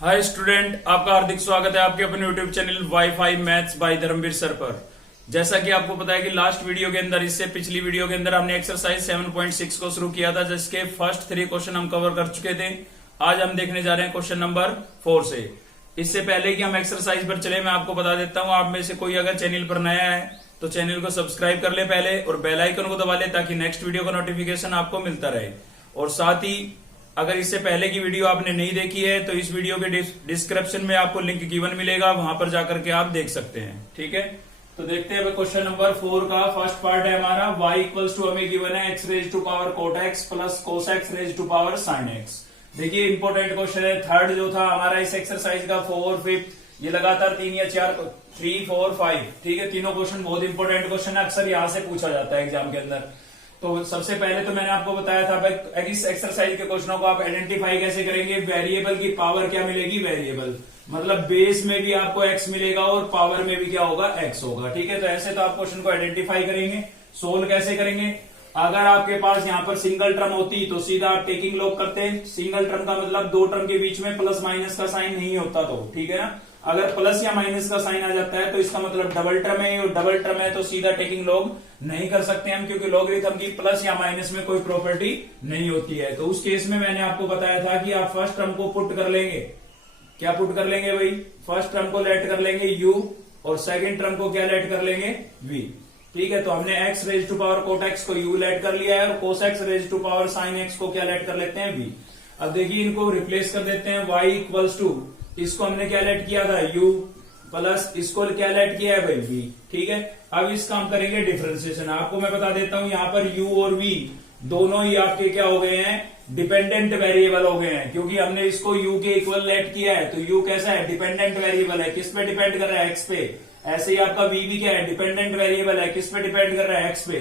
Hi student, आपका हार्दिक स्वागत है आपके अपने YouTube channel WiFi maths by Dharmveer sir पर। जैसा कि आपको पता है कि लास्ट वीडियो के अंदर, इससे पिछली वीडियो के अंदर हमने एक्सरसाइज 7.6 को शुरू किया था, जिसके फर्स्ट 3 क्वेश्चन हम कवर कर चुके थे। आज हम देखने जा रहे हैं क्वेश्चन नंबर 4 से। इससे पहले कि हम एक्सरसाइज पर चले, मैं आपको बता देता हूँ, आप में से कोई अगर चैनल पर नया है तो चैनल को सब्सक्राइब कर ले पहले और बेल आइकन को दबा ले, ताकि नेक्स्ट वीडियो का नोटिफिकेशन आपको मिलता रहे। और साथ ही अगर इससे पहले की वीडियो आपने नहीं देखी है तो इस वीडियो के डिस्क्रिप्शन में आपको लिंक गिवन मिलेगा, वहां पर जाकर के आप देख सकते हैं। ठीक है, तो देखते हैं क्वेश्चन नंबर 4 का फर्स्ट पार्ट है हमारा। y इक्वल्स टू हमें गिवन है x raise to power cot x plus cos x raise to power sine x। देखिए इंपॉर्टेंट क्वेश्चन है। थर्ड जो था हमारा इस एक्सरसाइज का, 4, 5, ये लगातार 3 या 4, 3, 4, 5, ठीक है, तीनों क्वेश्चन बहुत इंपॉर्टेंट क्वेश्चन है, अक्सर यहाँ से पूछा जाता है एग्जाम के अंदर। तो सबसे पहले तो मैंने आपको बताया था भाई, इस एक्सरसाइज के क्वेश्चनों को आप आइडेंटिफाई कैसे करेंगे। वेरिएबल की पावर क्या मिलेगी, वेरिएबल मतलब बेस में भी आपको x मिलेगा और पावर में भी क्या होगा, x होगा। ठीक है, तो ऐसे तो आप क्वेश्चन को आइडेंटिफाई करेंगे। सोल्व कैसे करेंगे, अगर आपके पास यहाँ पर सिंगल टर्म होती तो सीधा आप टेकिंग लॉग करते हैं। सिंगल टर्म का मतलब 2 टर्म के बीच में प्लस माइनस का साइन नहीं होता, तो ठीक है ना। अगर प्लस या माइनस का साइन आ जाता है तो इसका मतलब डबल टर्म है, और डबल टर्म है तो सीधा टेकिंग लॉग नहीं कर सकते हम, क्योंकि लॉगरिथम की प्लस या माइनस में कोई प्रॉपर्टी नहीं होती है। तो उस केस में मैंने आपको बताया था कि आप फर्स्ट टर्म को पुट कर लेंगे। क्या पुट कर लेंगे भाई, फर्स्ट टर्म को लेट कर लेंगे u और सेकंड टर्म को क्या लेट कर लेंगे, v। ठीक है, तो हमने x raise to power cot x को u लेट कर लिया है और cos x raise to power sine x को क्या लेट कर लेते हैं, v। अब देखिए इनको रिप्लेस कर देते हैं। y इक्वल्स टू, इसको हमने क्या लेट किया था, u प्लस इसको क्या लेट किया है भाई, v। ठीक है, अब इसका हम करेंगे डिफरेंशिएशन। आपको मैं बता देता हूं, यहाँ पर u और v दोनों ही आपके क्या हो गए हैं, डिपेंडेंट वेरिएबल हो गए हैं, क्योंकि हमने इसको u के इक्वल लेट किया है। तो u कैसा है, डिपेंडेंट वेरिएबल है, किस पे डिपेंड कर रहा है, x पे। ऐसे ही आपका v भी क्या है, डिपेंडेंट वेरिएबल है, किस पे डिपेंड कर रहा है, x पे।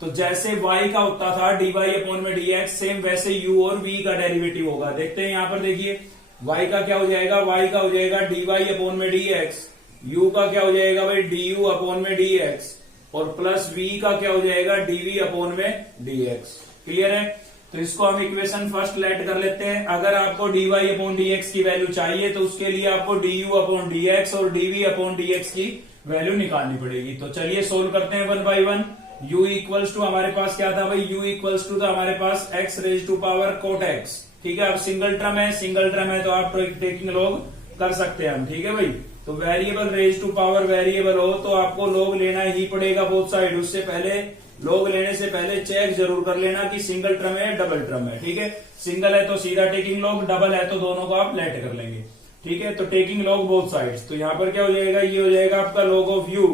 तो जैसे y का होता था dy अपॉन में dx, सेम वैसे u और v का डेरिवेटिव होगा। देखते हैं यहाँ पर, देखिए y का क्या हो जाएगा, y का हो जाएगा dy अपॉन में dx, u का क्या हो जाएगा भाई, du अपॉन में dx, और प्लस v का क्या हो जाएगा, dv अपॉन में dx। क्लियर है, तो इसको हम इक्वेशन फर्स्ट लेट कर लेते हैं। अगर आपको dy अपॉन dx की वैल्यू चाहिए तो उसके लिए आपको du अपॉन dx और dv अपॉन dx की वैल्यू निकालनी पड़ेगी। तो चलिए सोल्व करते हैं 1 बाई 1। u इक्वल्स टू हमारे पास क्या था भाई, u इक्वल्स टू था हमारे पास x raise to power cot x। ठीक है, अब सिंगल टर्म है, सिंगल टर्म है तो आप टेकिंग लॉग कर सकते हैं हम। ठीक है भाई, तो variable raise to power variable हो तो आपको लॉग लेना ही पड़ेगा बोथ साइड। उससे पहले, लॉग लेने से पहले चेक जरूर कर लेना कि सिंगल टर्म है डबल टर्म है। ठीक है, सिंगल है तो सीधा टेकिंग लॉग, डबल है तो दोनों को आप लेट कर लेंगे। ठीक है, तो टेकिंग लॉग बोथ साइड्स। तो यहाँ पर क्या हो जाएगा, ये हो जाएगा आपका log of u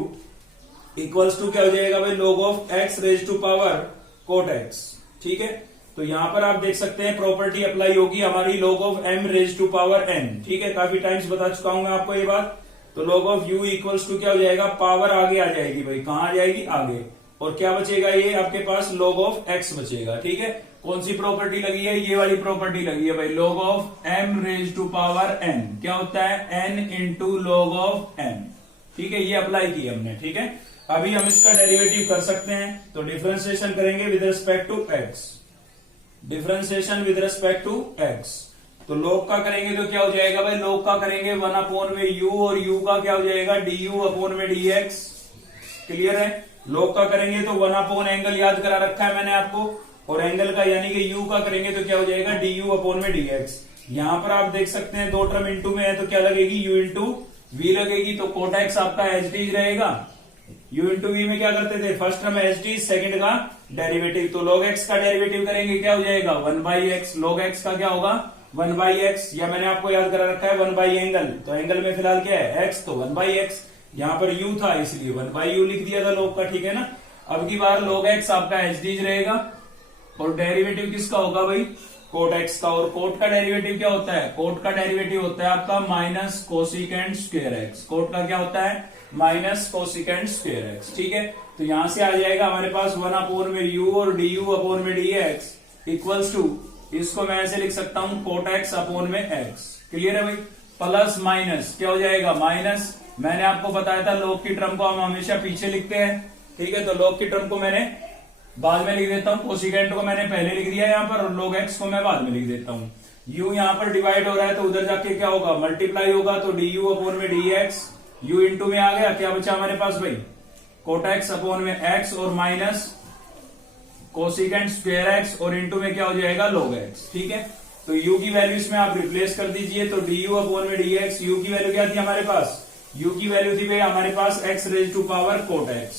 equals to क्या हो जाएगा भाई, log of x raise to power cot x। ठीक है, तो यहाँ पर आप देख सकते हैं प्रॉपर्टी अप्लाई होगी हमारी, log of m raise to power n। ठीक है, काफी टाइम्स बता चुका हूं मैं आपको ये बात। तो log of u equals to क्या हो जाएगा, पावर आगे आ जाएगी भाई, कहां आ जाएगी, आगे, और क्या बचेगा, ये आपके पास log ऑफ x बचेगा। ठीक है, कौन सी प्रॉपर्टी लगी है, ये वाली प्रॉपर्टी लगी है भाई, log of m raise to power n क्या होता है, n into log of m। ठीक है, ये अप्लाई की हमने। ठीक है, अभी हम इसका डेरिवेटिव कर सकते हैं, तो डिफरेंशिएशन करेंगे with respect to x। Differentiation with respect to x, तो log का करेंगे तो क्या हो जाएगा भाई, log का करेंगे 1 अपॉन में u, और u का क्या हो जाएगा, du अपॉन में dx। क्लियर है, log का करेंगे तो 1 अपॉन एंगल याद करा रखा है मैंने आपको, और एंगल का यानी कि u का करेंगे तो क्या हो जाएगा, du अपॉन में dx। यहाँ पर आप देख सकते हैं 2 टर्म इंटू में है तो क्या लगेगी, u इंटू v लगेगी, तो कोट x आपका एच डी रहेगा। u इंटू वी में क्या करते थे, first term H D, second का डेरिवेटिव, तो log x का डेरिवेटिव करेंगे क्या हो जाएगा, 1 बाई एक्स। log x का क्या होगा, 1 बाई एक्स, या मैंने आपको याद करा रखा है 1 बाई एंगल, तो एंगल में फिलहाल क्या है, x, तो 1 बाई एक्स। यहाँ पर u था इसलिए 1 बाई यू लिख दिया था log का। ठीक है ना, अब की बार log x आपका एच डी रहेगा, और डेरिवेटिव किसका होगा भाई, कोट x का। और कोट का डेरिवेटिव क्या होता है, कोट का डेरिवेटिव होता है आपका minus cosecant square x। Cot का क्या होता है, माइनस कोसिकेंट स्क्वायर x। ठीक है, तो यहां से आ जाएगा हमारे पास 1 अपॉन में u और du अपॉन में dx इक्वल्स टू, इसको मैं ऐसे लिख सकता हूं, कोट x अपॉन में x। क्लियर है भाई, प्लस माइनस क्या हो जाएगा, माइनस। मैंने आपको बताया था log की टर्म को हम हमेशा पीछे लिखते हैं। ठीक है, तो log की टर्म को मैंने बाद में लिख देता हूं, कोसिकेंट को मैंने पहले लिख दिया यहाँ पर, और log x को मैं बाद में लिख देता हूं। u यहाँ पर डिवाइड हो रहा है तो उधर जाके क्या होगा, मल्टीप्लाई होगा, तो डी यू अपॉन में डी एक्स, यू इंटू में आ गया, क्या बचा हमारे पास भाई, कोट एक्स अपॉन में एक्स और माइनस कोसिकेंट स्क्वायर एक्स और इंटू में क्या हो जाएगा, लोग एक्स। ठीक है, तो u की वैल्यू इसमें आप रिप्लेस कर दीजिए, तो डी यू अपॉन में डी एक्स, यू की वैल्यू क्या थी हमारे पास, u की वैल्यू थी भाई हमारे पास x raise to power cot x,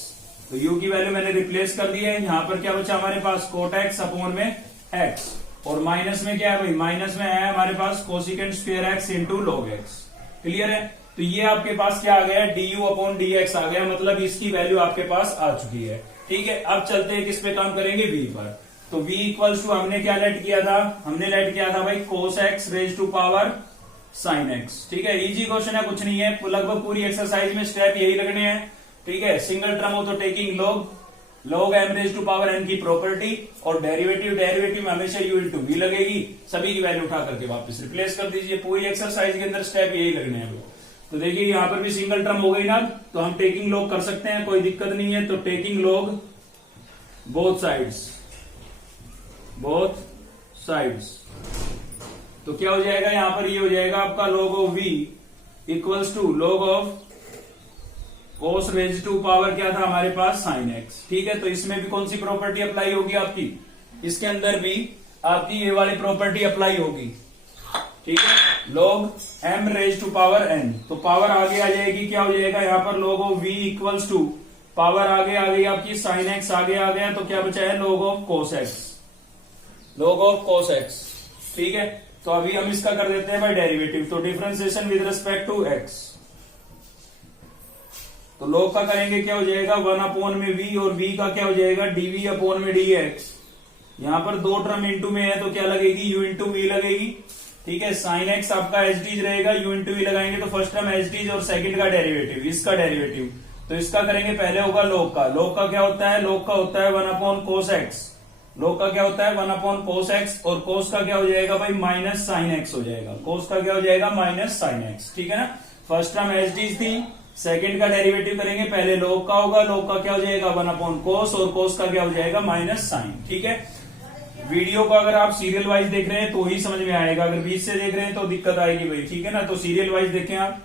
तो u की वैल्यू मैंने रिप्लेस कर दी है। यहाँ पर क्या बचा हमारे पास, कोट x अपॉन में x, और माइनस में क्या है भाई, माइनस में है हमारे पास cosecant square x into log x. Clear है, तो ये आपके पास क्या आ गया, d u upon d x आ गया, मतलब इसकी वैल्यू आपके पास आ चुकी है। ठीक है, अब चलते हैं किस पे काम करेंगे, v पर। तो v इक्वल्स टू हमने क्या लेट किया था, हमने लेट किया था भाई cos x raise to power sine x. ठीक है, इजी क्वेश्चन है, कुछ नहीं है, लगभग पूरी एक्सरसाइज में स्टेप यही लगने हैं। ठीक है, सिंगल टर्म हो तो taking log m raise to power n की प्रॉपर्टी, और डेरिवेटिव में हमेशा u इंटू v लगेगी, सभी की वैल्यू उठा करके वापस रिप्लेस कर दीजिए। पूरी एक्सरसाइज के अंदर स्टेप यही लगने हैं। तो देखिए यहां पर भी सिंगल टर्म हो गई ना, तो हम टेकिंग log कर सकते हैं, कोई दिक्कत नहीं है। तो टेकिंग log बोथ साइड्स, तो क्या हो जाएगा, यहां पर ये हो जाएगा आपका log of v equals to log of cos raise to power क्या था हमारे पास, साइन एक्स। ठीक है, तो इसमें भी कौन सी प्रॉपर्टी अप्लाई होगी आपकी, इसके अंदर भी आपकी ये वाली प्रॉपर्टी अप्लाई होगी। ठीक है, log m raise to power n, तो पावर आगे आ जाएगी, क्या हो जाएगा यहाँ पर log of v equals to power आगे आ गई आपकी साइन एक्स आगे आ गया, तो क्या बचा है log ऑफ कोस एक्स। ठीक है, तो अभी हम इसका कर देते हैं भाई डेरिवेटिव, तो differentiation with respect to x, तो log का करेंगे क्या हो जाएगा, 1 अपॉन में v, और v का क्या हो जाएगा, dv अपॉन में dx। यहां पर दो टर्म इंटू में है तो क्या लगेगी, u इंटू वी लगेगी। ठीक है, साइन एक्स आपका एच डीज रहेगा, u इंटू वी लगाएंगे तो फर्स्ट टर्म एच डीज और सेकंड का डेरिवेटिव, इसका डेरिवेटिव, तो इसका करेंगे पहले होगा log का। log का क्या होता है, log का होता है 1 अपॉन कोस एक्स, log का क्या होता है 1 अपॉन कोस एक्स, और कोस का क्या हो जाएगा भाई माइनस साइन एक्स हो जाएगा, कोस का क्या हो जाएगा माइनस साइन एक्स। ठीक है ना, फर्स्ट टर्म एच डीज थी, सेकंड का डेरिवेटिव करेंगे, पहले log का होगा, log का क्या हो जाएगा 1 अपॉन कोस, और कोस का क्या हो जाएगा माइनस साइन। ठीक है, वीडियो को अगर आप सीरियल वाइज देख रहे हैं तो ही समझ में आएगा, अगर बीच से देख रहे हैं तो दिक्कत आएगी भाई। ठीक है ना, तो सीरियल वाइज देखें आप,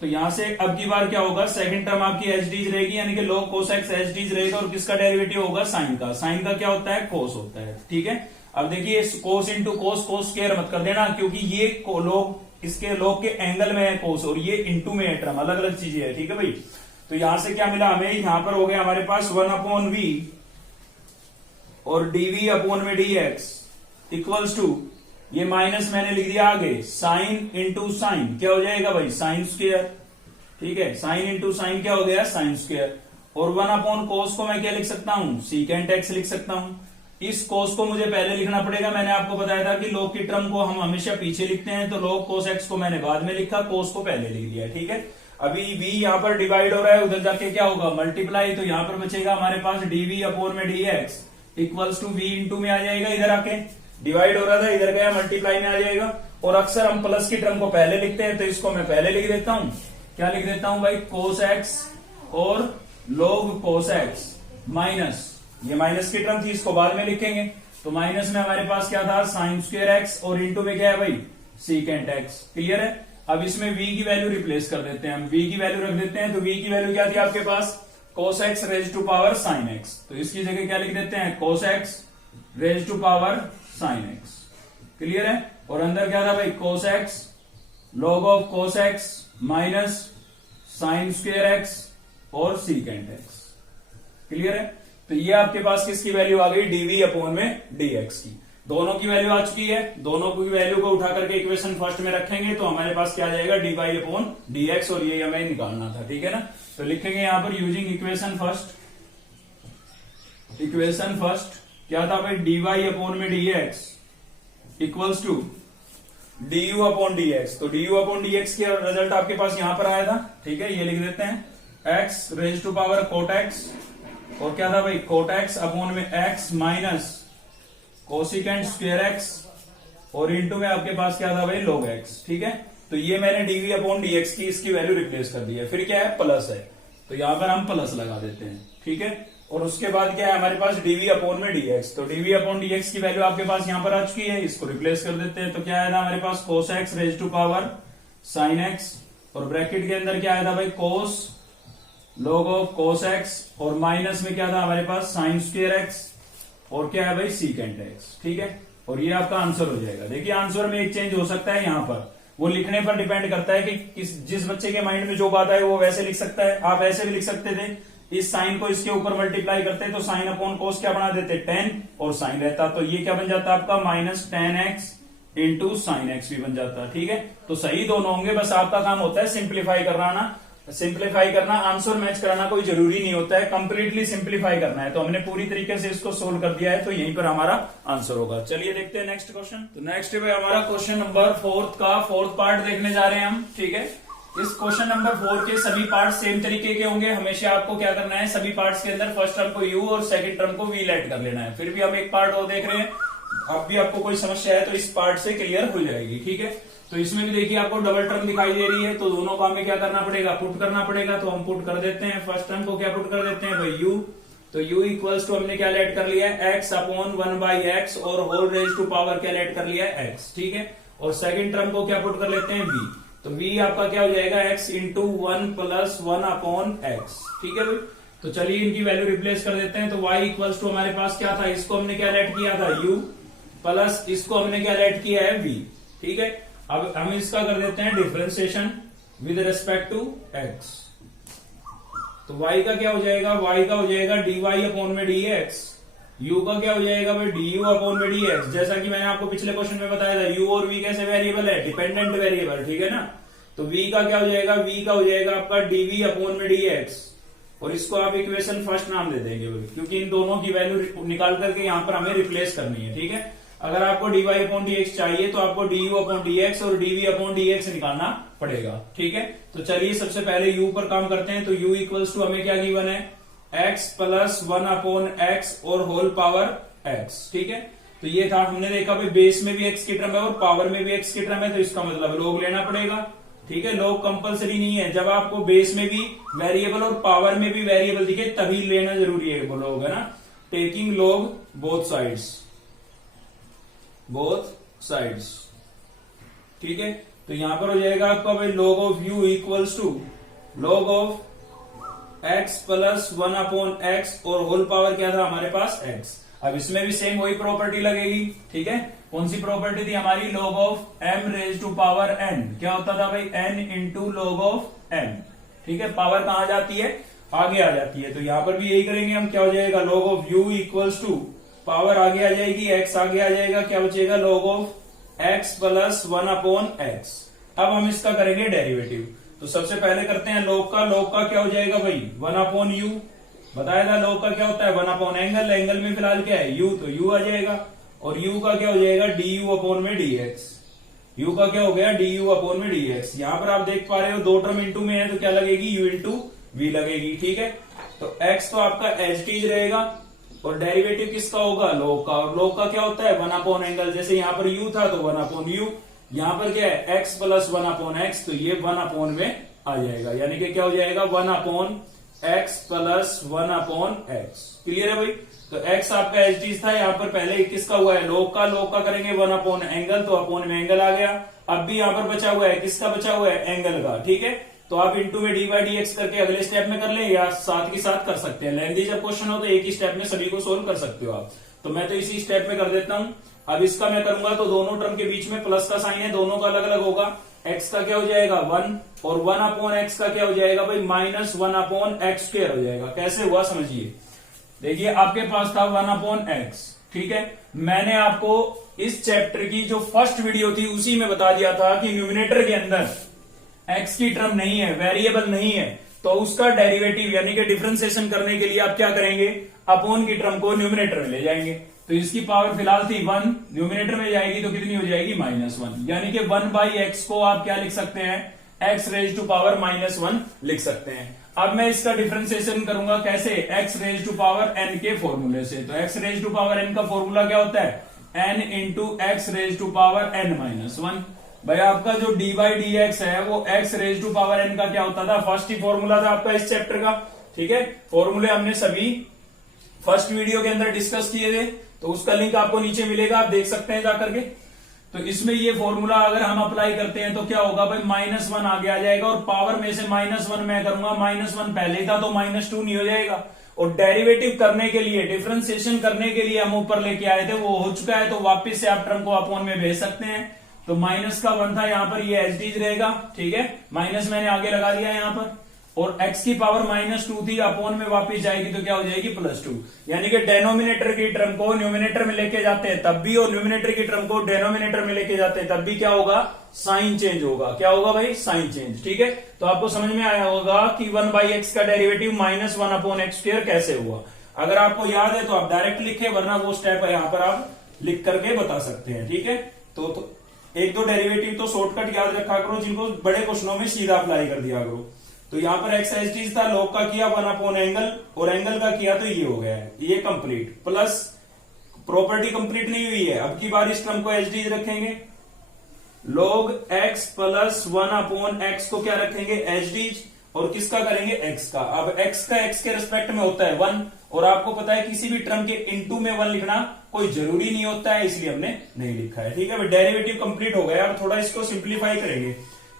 तो यहां से अब की बार क्या होगा, सेकंड टर्म आपकी एच डीज रहेगी, यानी कि log cos x H Ds रहेगा, और किसका डेरिवेटिव होगा, साइन का। साइन का क्या होता है, कोस होता है। ठीक है, अब देखिए कोस इंटू कोस स्क्वायर मत कर देना, क्योंकि ये log इसके log के एंगल में है कोस, और ये इंटू में है टर्म, अलग अलग चीजें है। ठीक है भाई, तो यहां से क्या मिला हमें, यहां पर हो गया हमारे पास 1 अपॉन वी और dv अपॉन में dx इक्वल्स टू, ये माइनस मैंने लिख दिया आगे, साइन इंटू साइन क्या हो जाएगा भाई, साइन स्क्वायर। ठीक है, साइन इंटू साइन क्या हो गया, साइन स्क्वायर, और 1 अपॉन कोस को मैं क्या लिख सकता हूं, सीकेंट एक्स लिख सकता हूं। इस कोस को मुझे पहले लिखना पड़ेगा, मैंने आपको बताया था कि log की टर्म को हम हमेशा पीछे लिखते हैं, तो log कोस एक्स को मैंने बाद में लिखा, कोस को पहले लिख दिया। ठीक है, अभी v यहां पर डिवाइड हो रहा है, उधर जाके क्या होगा, मल्टीप्लाई, तो यहां पर बचेगा हमारे पास dv अपॉन में dx equals to v into में आ जाएगा, इधर आके डिवाइड हो रहा था, इधर गया मल्टीप्लाई में आ जाएगा। और अक्सर हम प्लस की टर्म को पहले लिखते हैं, तो इसको मैं पहले लिख देता हूं, क्या लिख देता हूं भाई, कोस एक्स और log कोस एक्स माइनस, ये माइनस की टर्म थी, इसको बाद में लिखेंगे, तो माइनस में हमारे पास क्या था, साइन स्क्वायर एक्स, और इंटू में क्या है भाई, सीकेंट एक्स। क्लियर है, अब इसमें v की वैल्यू रिप्लेस कर देते हैं, हम v की वैल्यू रख देते हैं, तो v की वैल्यू क्या थी आपके पास, cos x raise to power sine x, तो इसकी जगह क्या लिख देते हैं, cos x raise to power sine x. Clear है, और अंदर क्या था भाई, cos x log of cos x minus sine square x और सीकेंट एक्स। क्लियर है, तो ये आपके पास किसकी वैल्यू आ गई, dv अपॉन में dx की, दोनों की वैल्यू आ चुकी है। दोनों की वैल्यू को उठा करके इक्वेशन फर्स्ट में रखेंगे, तो हमारे पास क्या आ जाएगा, dy अपॉन dx, और ये हमें निकालना था। ठीक है ना, तो लिखेंगे यहां पर यूजिंग इक्वेशन फर्स्ट क्या था भाई, dy अपॉन में dx equals to du upon dx, तो du अपॉन dx का रिजल्ट आपके पास यहां पर आया था। ठीक है, ये लिख देते हैं, x raise to power cot x, और क्या था भाई, कोट x अपॉन में x minus cosecant square x, और इंटू में आपके पास क्या था भाई, log x। ठीक है, तो ये मैंने dv अपॉन dx की इसकी वैल्यू रिप्लेस कर दी है, फिर क्या है, प्लस है, तो यहां पर हम प्लस लगा देते हैं। ठीक है, और उसके बाद क्या है हमारे पास डीवी अपॉन में डीएक्स। तो डीवी अपॉन डीएक्स की वैल्यू आपके पास यहां पर आ चुकी है, इसको रिप्लेस कर देते हैं। तो क्या आया था हमारे पास cos x raise to power sine x, और ब्रैकेट के अंदर क्या आया था भाई cos log of cos x, और माइनस में क्या था हमारे पास साइन स्क्वायर एक्स, और क्या है भाई सीकेंट एक्स। ठीक है, और ये आपका आंसर हो जाएगा। देखिए आंसर में एक चेंज हो सकता है, यहाँ पर वो लिखने पर डिपेंड करता है कि जिस बच्चे के माइंड में जो बात है वो वैसे लिख सकता है। आप ऐसे भी लिख सकते थे, इस साइन को इसके ऊपर मल्टीप्लाई करते तो साइन अपॉन कोस क्या बना देते 10 और साइन रहता, तो ये क्या बन जाता आपका minus 10x into sine x भी बन जाता। ठीक है, तो सही दोनों होंगे, बस आपका काम होता है सिंप्लीफाई कराना, सिंप्लीफाई करना, आंसर मैच कराना कोई जरूरी नहीं होता है, कंप्लीटली सिंप्लीफाई करना है। तो हमने पूरी तरीके से इसको सोल्व कर दिया है, तो यहीं पर हमारा आंसर होगा। चलिए देखते हैं नेक्स्ट क्वेश्चन। तो नेक्स्ट है हमारा क्वेश्चन नंबर 4 का फोर्थ पार्ट देखने जा रहे हैं हम। ठीक है, इस क्वेश्चन नंबर 4 के सभी पार्ट सेम तरीके के होंगे। हमेशा आपको क्या करना है, सभी पार्ट्स के अंदर फर्स्ट टर्म को यू और सेकंड टर्म को वी लेट कर लेना है। फिर भी हम एक पार्ट और देख रहे हैं, अब भी आपको कोई समस्या है तो इस पार्ट से क्लियर हो जाएगी। ठीक है, तो इसमें भी देखिए आपको डबल टर्म दिखाई दे रही है, तो दोनों का हमें क्या करना पड़ेगा, पुट करना पड़ेगा। तो हम पुट कर देते हैं, फर्स्ट टर्म को क्या पुट कर देते हैं भाई यू, तो u इक्वल्स टू हमने क्या लेट कर लिया है x अपॉन 1/x और होल रेज टू पावर क्या लेट कर लिया है x। ठीक है, और सेकंड टर्म को क्या पुट कर लेते हैं v, तो v आपका क्या हो जाएगा x into 1 plus 1 upon x। ठीक है भाई, तो चलिए इनकी वैल्यू रिप्लेस कर देते हैं। तो y इक्वल्स टू हमारे पास क्या था, इसको हमने क्या लेट किया था u प्लस इसको हमने क्या लेट किया है v। ठीक है, अब हम इसका कर देते हैं differentiation with respect to x। तो y का क्या हो जाएगा, y का हो जाएगा dy अपॉन में dx, u का क्या हो जाएगा भाई du अपॉन में dx। जैसा कि मैंने आपको पिछले क्वेश्चन में बताया था, u और v कैसे वेरिएबल है, डिपेंडेंट वेरिएबल। ठीक है ना, तो v का क्या हो जाएगा, v का हो जाएगा आपका dv अपॉन में dx, और इसको आप इक्वेशन फर्स्ट नाम दे देंगे भाई, क्योंकि इन दोनों की वैल्यू निकाल करके यहाँ पर हमें रिप्लेस करनी है। ठीक है, अगर आपको dy अपॉन dx चाहिए तो आपको du अपॉन dx और dv अपॉन dx निकालना पड़ेगा। ठीक है, तो चलिए सबसे पहले u पर काम करते हैं। तो u इक्वल्स टू हमें क्या गिवन है, x प्लस 1 अपॉन x और होल पावर x। ठीक है, तो ये था, हमने देखा भाई बेस में भी x की टर्म है और पावर में भी x की टर्म है, तो इसका मतलब log लेना पड़ेगा। ठीक है, log कंपलसरी नहीं है, जब आपको बेस में भी वेरिएबल और पावर में भी वेरिएबल दिखे तभी लेना जरूरी है वो log, है ना। Taking log both sides. ठीक है, तो यहां पर हो जाएगा आपका भाई log of u equals to log of x plus 1 upon x और होल पावर क्या था हमारे पास x। अब इसमें भी सेम वही प्रॉपर्टी लगेगी। ठीक है, कौन सी प्रॉपर्टी थी हमारी, log of m raise to power n। क्या होता था भाई n into log of m। ठीक है, पावर कहां जाती है, आगे आ जाती है, तो यहां पर भी यही करेंगे हम। क्या हो जाएगा, log of u equals to power आगे आ जाएगी, x आगे आ जाएगा, क्या बचेगा log of x plus 1 upon x। अब हम इसका करेंगे डेरिवेटिव। तो सबसे पहले करते हैं log का क्या हो जाएगा भाई 1 अपॉन u। बताया था log का क्या होता है 1 अपॉन एंगल, एंगल में फिलहाल क्या है u, तो u आ जाएगा, और u का क्या हो जाएगा du अपॉन में dx। u का क्या हो गया du अपॉन में dx। यहां पर आप देख पा रहे हो दो टर्म इंटू में है, तो क्या लगेगी u इंटू v लगेगी। ठीक है, तो x तो आपका एज इट इज रहेगा, और डेरिवेटिव किसका होगा, log का, और log का क्या होता है 1 अपॉन एंगल। जैसे यहाँ पर u था तो 1 अपॉन u, यहाँ पर क्या है x प्लस 1 अपॉन x, तो ये 1 अपॉन में आ जाएगा, यानी कि क्या हो जाएगा 1 upon x plus 1 upon x। Clear है भाई, तो x आपका एज इट इज था, यहाँ पर पहले किसका हुआ है log का करेंगे 1 अपॉन एंगल, तो अपॉन में एंगल आ गया। अब भी यहाँ पर बचा हुआ है, किसका बचा हुआ है, एंगल का। ठीक है, तो आप इंटू में डी बाई डी एक्स करके अगले स्टेप में कर लें, या साथ के साथ कर सकते हैं। लेंथी जब क्वेश्चन हो तो एक ही स्टेप में सभी को सोल्व कर सकते हो आप, तो मैं तो इसी स्टेप में कर देता हूं। अब इसका मैं करूंगा तो दोनों टर्म के बीच में प्लस का साइन है, दोनों का अलग अलग होगा। x का क्या हो जाएगा 1, और 1 अपॉन एक्स का क्या हो जाएगा भाई माइनस 1 अपॉन एक्स स्क्वायर हो जाएगा। कैसे हुआ समझिए, देखिए आपके पास था 1 अपॉन एक्स। ठीक है, मैंने आपको इस चैप्टर की जो फर्स्ट वीडियो थी उसी में बता दिया था कि न्यूमिनेटर के अंदर x की टर्म नहीं है, वेरिएबल नहीं है, तो उसका डेरिवेटिव यानी कि डिफरेंशिएशन करने के लिए आप क्या करेंगे, अपॉन की टर्म को न्यूमिनेटर में ले जाएंगे। तो इसकी पावर फिलहाल थी 1, न्यूमिनेटर में जाएगी तो कितनी हो जाएगी -1, यानी कि 1/x को आप क्या लिख सकते हैं, x रेज टू पावर -1 लिख सकते हैं। अब मैं इसका डिफरेंशिएशन करूंगा कैसे, x raise to power n के फॉर्मूले से। तो x raise to power n का फॉर्मूला क्या होता है, n into x raise to power n-1। भाई आपका जो dy dx है वो x raise to power n का क्या होता था, फर्स्ट ही फॉर्मूला था आपका इस चैप्टर का। ठीक है, फॉर्मूले हमने सभी फर्स्ट वीडियो के अंदर डिस्कस किए थे, तो उसका लिंक आपको नीचे मिलेगा, आप देख सकते हैं जाकर के। तो इसमें ये फॉर्मूला अगर हम अप्लाई करते हैं तो क्या होगा भाई, -1 आगे आ जाएगा और पावर में से -1 मैं करूंगा, -1 पहले ही था तो -2 नहीं हो जाएगा। और डेरिवेटिव करने के लिए, डिफरेंशिएशन करने के लिए हम ऊपर लेके आए थे, वो हो चुका है, तो वापस से आप टर्म को अपॉन में भेज सकते हैं। तो माइनस का 1 था, यहाँ पर ये एच डी रहेगा, ठीक है, माइनस मैंने आगे लगा दिया यहाँ पर, और x की पावर -2 थी, अपॉन में वापस जाएगी तो क्या हो जाएगी, +2। यानी कि डेनोमिनेटर की टर्म को न्यूमिनेटर में लेके जाते हैं तब भी, और न्यूमिनेटर की टर्म को डेनोमिनेटर में लेके जाते हैं तब भी क्या होगा, साइन चेंज होगा। क्या होगा भाई, साइन चेंज, ठीक है। तो आपको समझ में आया होगा कि 1/x का डेरिवेटिव -1/x² कैसे हुआ। अगर आपको याद है तो आप डायरेक्ट लिखे, वरना वो स्टेप है यहाँ पर आप लिख करके बता सकते हैं, ठीक है। तो एक दो डेरिवेटिव तो शॉर्टकट याद रखा करो, जिनको बड़े क्वेश्चनों में सीधा अप्लाई कर दिया करो। तो यहाँ पर x एच डी था, log का किया 1/एंगल, और एंगल का किया तो ये हो गया है, ये कंप्लीट, प्लस प्रॉपर्टी कंप्लीट नहीं हुई है। अब की बार इस टर्म को एच डी रखेंगे, log x प्लस 1/x को क्या रखेंगे, एच डी, और किसका करेंगे, x का। अब x का x के रिस्पेक्ट में होता है 1, और आपको पता है किसी भी टर्म के इनटू में 1 लिखना कोई जरूरी नहीं होता है, इसलिए हमने नहीं लिखा है, ठीक है। डेरिवेटिव कंप्लीट हो गया। अब थोड़ा इसको सिंप्लीफाई करेंगे।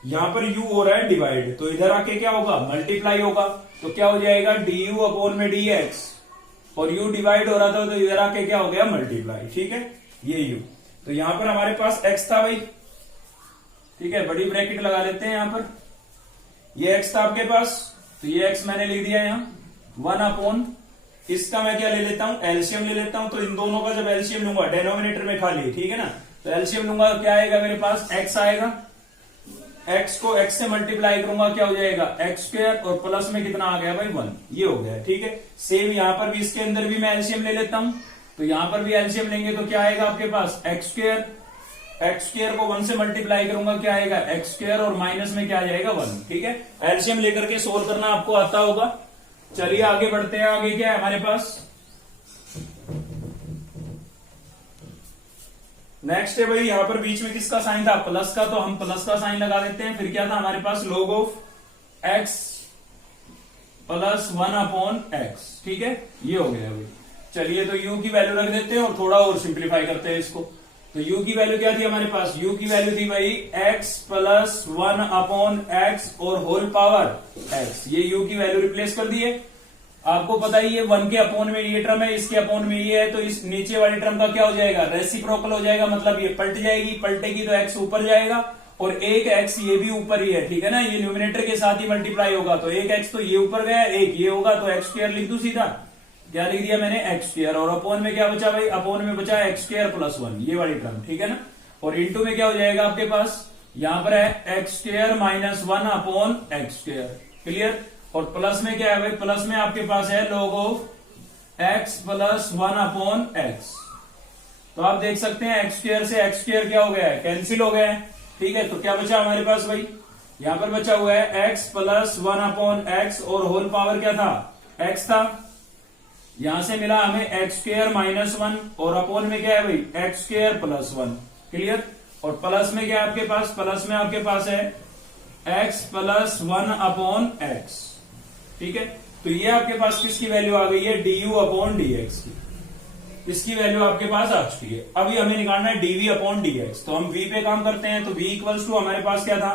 यहां पर u हो रहा है डिवाइड, तो इधर आके क्या होगा, मल्टीप्लाई होगा, तो क्या हो जाएगा, du अपॉन में dx, और u डिवाइड हो रहा था तो इधर आके क्या हो गया, मल्टीप्लाई, ठीक है, ये u। तो यहां पर हमारे पास x था भाई, ठीक है, बड़ी ब्रैकेट लगा लेते हैं यहां पर, ये x था आपके पास, तो ये x मैंने लिख दिया यहां, 1/, इसका मैं क्या ले लेता हूं, एलसीएम ले लेता हूं। तो इन दोनों का जब एलसीएम लूंगा, डेनोमिनेटर में खाली, ठीक है ना, तो एलसीएम लूंगा, क्या आएगा मेरे पास, x आएगा, x को x से मल्टीप्लाई करूंगा, क्या हो जाएगा, x², और प्लस में कितना आ गया भाई, 1, ये हो गया, ठीक है। सेम यहां पर भी, इसके अंदर भी मैं एलसीएम ले लेता हूं, तो यहां पर भी एलसीएम लेंगे तो क्या आएगा आपके पास, x² को 1 से मल्टीप्लाई करूंगा, क्या आएगा, x², और माइनस में क्या आ जाएगा, 1, ठीक है। एलसीएम लेकर के सोल्व करना आपको आता होगा। चलिए आगे बढ़ते हैं। आगे क्या है हमारे पास, नेक्स्ट है भाई, यहां पर बीच में किसका साइन था, प्लस का, तो हम प्लस का साइन लगा देते हैं। फिर क्या था हमारे पास, log of x plus 1/x, ठीक है, ये हो गया भाई। चलिए तो u की वैल्यू रख देते हैं और थोड़ा और सिंप्लीफाई करते हैं इसको। तो u की वैल्यू क्या थी हमारे पास, u की वैल्यू थी भाई x प्लस 1/x और होल पावर x, ये u की वैल्यू रिप्लेस कर दिए। आपको पता ही है 1 के अपॉन में ये टर्म है, इसके अपॉन में ये है, तो इस नीचे वाली टर्म का क्या हो जाएगा, रेसिप्रोकल हो जाएगा, मतलब ये पलट जाएगी, पलटेगी तो x ऊपर जाएगा, और एक x ये भी ऊपर ही है, ठीक है ना, ये न्यूमिनेटर के साथ ही मल्टीप्लाई होगा, तो एक x तो ये ऊपर गया, एक ये होगा, तो x² लिख दू सीधा, क्या लिख दिया मैंने, x², और अपॉन में क्या बचा भाई, अपॉन में बचा x² प्लस 1, ये वाली टर्म, ठीक है ना, और इंटू में क्या हो जाएगा आपके पास, यहां पर है x² माइनस 1/x², क्लियर। और प्लस में क्या है भाई, प्लस में आपके पास है log of x plus 1/x। तो आप देख सकते हैं x² से x² क्या हो गया है, कैंसिल हो गया है, ठीक है। तो क्या बचा हमारे पास भाई, यहां पर बचा हुआ है x प्लस 1/x, और होल पावर क्या था, x था, यहां से मिला हमें x² माइनस 1, और अपॉन में क्या है भाई, x² प्लस 1, क्लियर। और प्लस में क्या है आपके पास, प्लस में आपके पास है x प्लस 1/x, ठीक है। तो ये आपके पास किसकी वैल्यू आ गई है, du/dx की, इसकी वैल्यू आपके पास आ चुकी है। अभी हमें निकालना है dv/dx, तो हम v पे काम करते हैं। तो v इक्वल्स टू हमारे पास क्या था,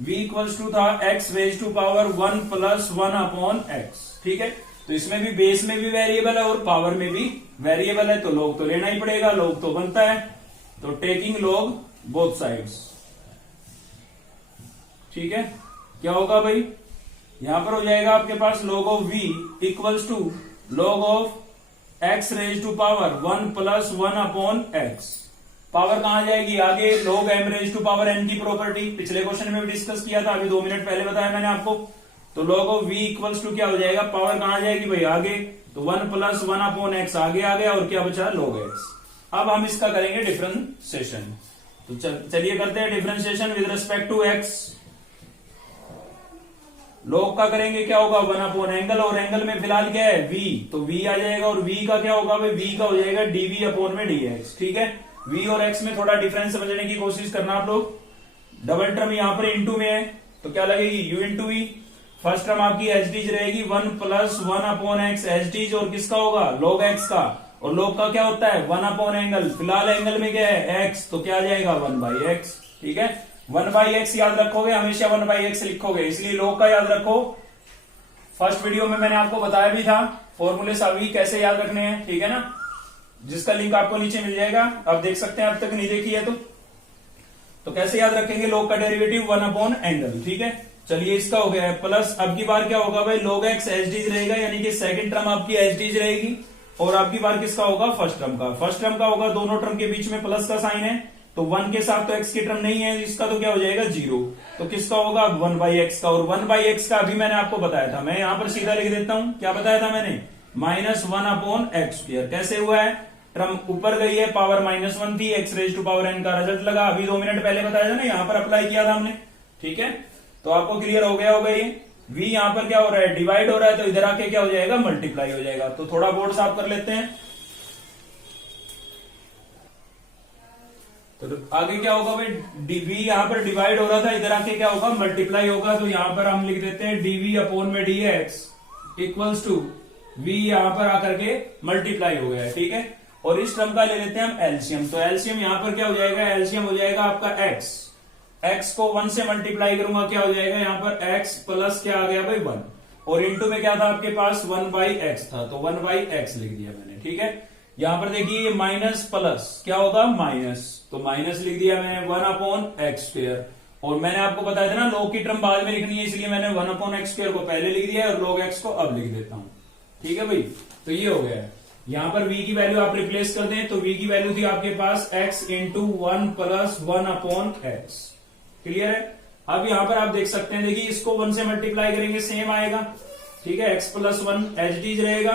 v इक्वल्स टू था x raise to power 1 plus 1/x, ठीक है। तो इसमें भी बेस में भी वेरिएबल है और पावर में भी वेरिएबल है, तो log तो लेना ही पड़ेगा, log तो बनता है, तो टेकिंग log बोथ साइड्स, ठीक है। क्या होगा भाई, यहां पर हो जाएगा आपके पास log of v equals to log of x raise to power 1 plus 1/x। Power कहां जाएगी आगे, log m raise to power n की प्रॉपर्टी पिछले क्वेश्चन में भी डिस्कस किया था, अभी 2 मिनट पहले बताया मैंने आपको। तो log of v equals to क्या हो जाएगा, पावर कहां जाएगी भाई आगे, तो 1 प्लस 1/x आगे आ गया, और क्या बचा, log x। अब हम इसका करेंगे डिफरेंशिएशन। तो चलिए करते हैं differentiation with respect to x। log का करेंगे, क्या होगा, 1/एंगल, और एंगल में फिलहाल क्या है, v, तो v आ जाएगा, और v का क्या होगा भाई, v का हो जाएगा dv/dx, ठीक है। v और x में थोड़ा डिफरेंस समझने की कोशिश करना आप लोग। डबल टर्म यहां पर इंटू में है, तो क्या लगेगी, u into v, first term आपकी एच डीज रहेगी 1 plus 1 upon x H Ds, और किसका होगा log एक्स का, और log का क्या होता है 1 अपॉन एंगल, फिलहाल एंगल में क्या है x, तो क्या आ जाएगा 1 बाई एक्स। ठीक है, 1 बाई एक्स याद रखोगे, हमेशा 1 बाई एक्स लिखोगे, इसलिए log का याद रखो। फर्स्ट वीडियो में मैंने आपको बताया भी था फॉर्मूले सभी कैसे याद रखने हैं, ठीक है ना, जिसका लिंक आपको नीचे मिल जाएगा, आप देख सकते हैं, अब तक नहीं देखी है तो कैसे याद रखेंगे log का डेरिवेटिव 1 अपॉन एंगल। ठीक है, चलिए इसका हो गया है, प्लस अब की बार क्या होगा भाई log x एच डीज रहेगा, यानी कि सेकंड टर्म आपकी एच डीज रहेगी, और आपकी बार किसका होगा फर्स्ट टर्म का, फर्स्ट टर्म का होगा, दोनों टर्म के बीच में प्लस का साइन है, तो 1 के साथ तो x की टर्म नहीं है, इसका तो क्या हो जाएगा 0, तो किसका होगा 1 बाई एक्स का, और 1 बाई एक्स का अभी मैंने आपको बताया था, मैं यहां पर सीधा लिख देता हूं, क्या बताया था मैंने, -1 अपॉन एक्स स्क्वायर। कैसे हुआ है, टर्म ऊपर गई है, पावर -1 थी, x raise to power n का रिजल्ट लगा, अभी 2 मिनट पहले बताया था ना, यहां पर अप्लाई किया था हमने। ठीक है, तो आपको क्लियर हो गया होगा ये, v यहां पर क्या हो रहा है डिवाइड हो रहा है, तो इधर आके क्या हो जाएगा मल्टीप्लाई हो जाएगा। तो थोड़ा बोर्ड साफ कर लेते हैं, तो आगे क्या होगा भाई, v यहां पर डिवाइड हो रहा था, इधर आके क्या होगा मल्टीप्लाई होगा, तो यहां पर हम लिख देते हैं dv अपॉन में dx इक्वल्स टू v यहां पर आकर के मल्टीप्लाई हो गया है। ठीक है, और इस टर्म का ले लेते हैं हम एलसीएम, तो एलसीएम यहां पर क्या हो जाएगा, एलसीएम हो जाएगा आपका x को 1 से मल्टीप्लाई करूंगा, क्या हो जाएगा यहाँ पर x प्लस क्या आ गया भाई 1, और इंटू में क्या था आपके पास 1 बाई एक्स था, तो 1 बाई एक्स लिख दिया मैंने। ठीक है, यहां पर देखिए माइनस प्लस क्या होगा माइनस, तो माइनस लिख दिया मैंने 1 अपॉन एक्स स्क्वायर, और मैंने आपको बताया था ना log की टर्म बाद में लिखनी है, इसलिए मैंने 1 अपॉन एक्स स्क्वायर को पहले लिख दिया और log x को अब लिख देता हूं। ठीक है भाई, तो ये हो गया है, यहां पर v की वैल्यू आप रिप्लेस कर दें, तो v की वैल्यू थी आपके पास x into 1 plus 1 upon x. Clear है, अब यहां पर आप देख सकते हैं, देखिए इसको 1 से मल्टीप्लाई करेंगे सेम आएगा। ठीक है, x प्लस 1 एच डीज रहेगा,